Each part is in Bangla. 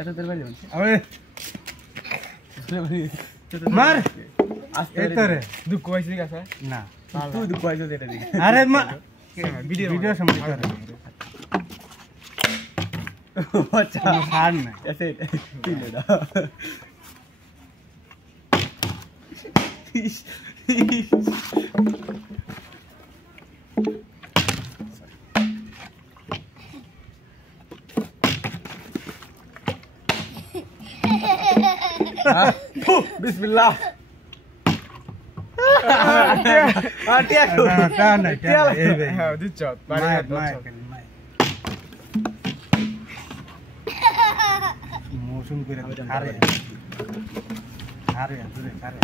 এটা তোর বাড়ি আরে মার এতরে দুঃখ হইছে গেছে না তুই দুঃখ হইছে এটা দিকে আরে মা ভিডিও সামনে কর আচ্ছা ছাড় না এসে তুই না Bismillah. Atiak tu. Kan Ha, dicot. মৌসুম করে আরে আরে আরে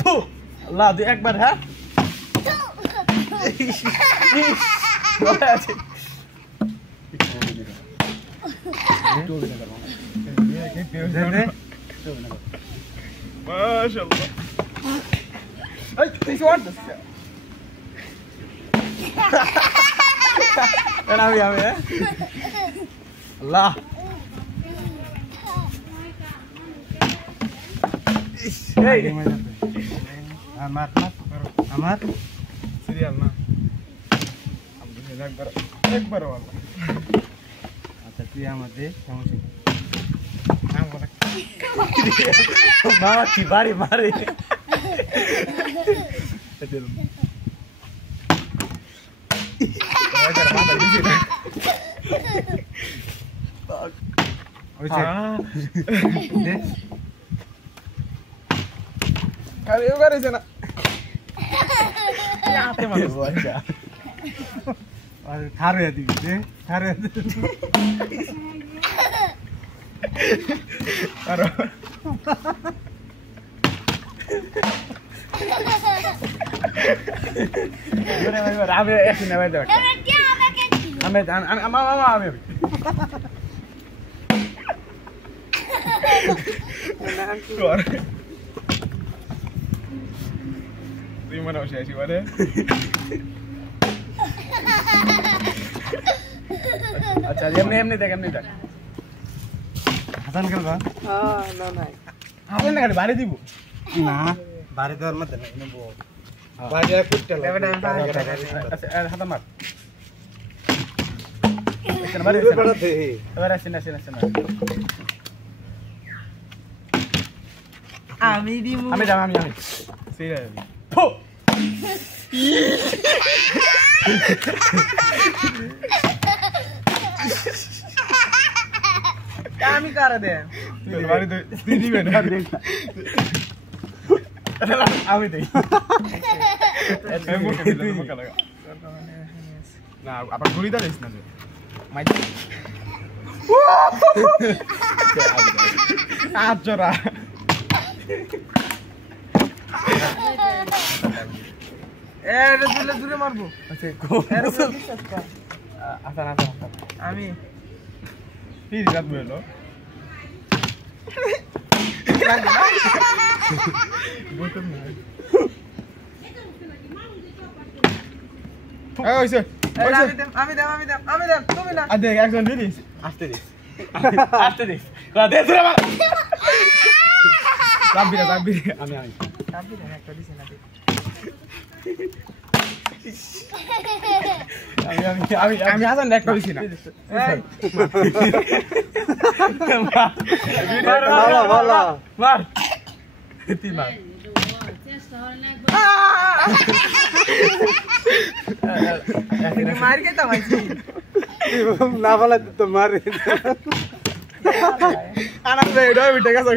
থু আল্লাহ দুই একবার হ্যাঁ মাশাআল্লাহ এই তুই শট দিস এনা আমি আল্লাহ এই আমার আমার সিরিয়াল না একবার ওয়ালা আচ্ছা তুই আমাদের সমস্যা বাবা কি বাড়ি মারে থারে দিবি থারে আরো আমি একটু নেবে দেব আমি তুই মনে বসে আছি বলে আচ্ছা এমনি দেখ হাসান খেলবা না হাসান না খালি বাড়ি দিব না বাড়ি দেওয়ার মধ্যে না নেবো বাড়ি আর কুটতে আচ্ছা হাতা মার এবার আসেন আমি দিব আমি সেই ফো আমি করে দে তুই বাড়ি তুই দিবে না আমি দেই না আবার গুলি দাঁড়িস না আজরা দূরে মারবো আমি রাত বেরোলো আমি দেম তুমি না দেখ একজন দিস আসতে দিস আমি একটা দিছি না আমি হাসান একটা দিছি না মার তুই মার মার খেতাম না বলা তো মারে আনন্দ উঠে গেছে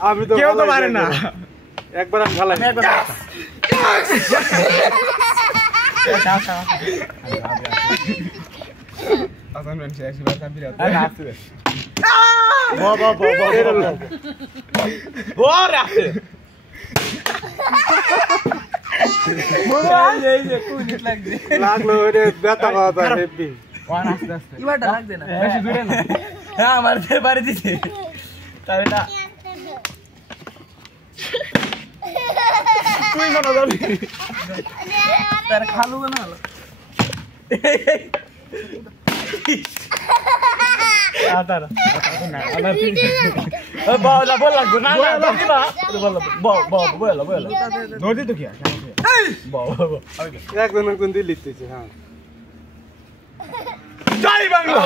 আমি তো কেউ তো পারে না একবার আমি খেলাই আসান শেষ লাগলো ব্যথা পাওয়া হেভি ইবাটা লাগবে না বেশি দূরে না হ্যাঁ আমার বাড়ি দিছে তবে না তুই কোন যাবি তার খালু বানালো আদার বলা বল লাগবে না না দিবা বল বল বল ধরে তো কি বল একজন দিল্লি দিতেছে হ্যাঁ জয় বাংলা